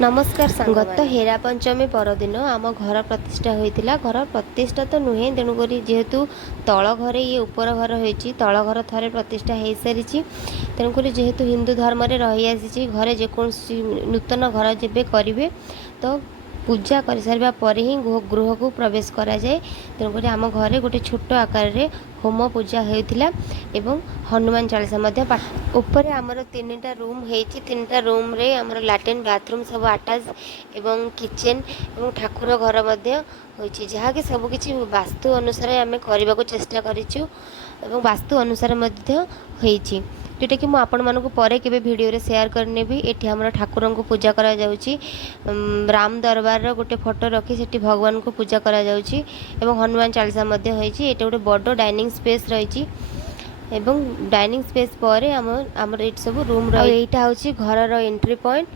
नमस्कार गत हेरा पंचमी परदिन आम घर प्रतिष्ठा होता। घर प्रतिष्ठा तो नुहे तेणुक जेहेतु तल घर ये उपर घर हो तल घर थे प्रतिष्ठा हो सारी तेणुक जेहेतु हिंदू धर्म रही आसी घरे जेकोसी नूतन घर जब करेंगे तो पूजा कर सारा पर ही गृह को प्रवेश करा जाए। तेणुक आम घरे गोटे छोट आकार रे होम पूजा होता एवं हनुमान चालीसा ऊपर आमर 3टा रूम होती। 3टा रूम रे आमर लैट्रिन बाथरूम सब आटाच एवं किचेन एवं ठाकुर घर होती जहाँकि सबकि वास्तु अनुसार आम करने को चेष्टा करूँ एवं वास्तु अनुसार होती जोटा कि मुझे मानक पर के भिडियो शेयर करने ये आम ठाकुर को पूजा करा जाउची। राम दरबार गोटे फोटो रखी से भगवान को पूजा करा जाउची एवं हनुमान चालीसा होती। ये गोटे बड़ डाइनिंग स्पेस रही एवं डाइनिंग स्पेस पर आम सब रूम रही। यहाँ हूँ घर एंट्री पॉइंट।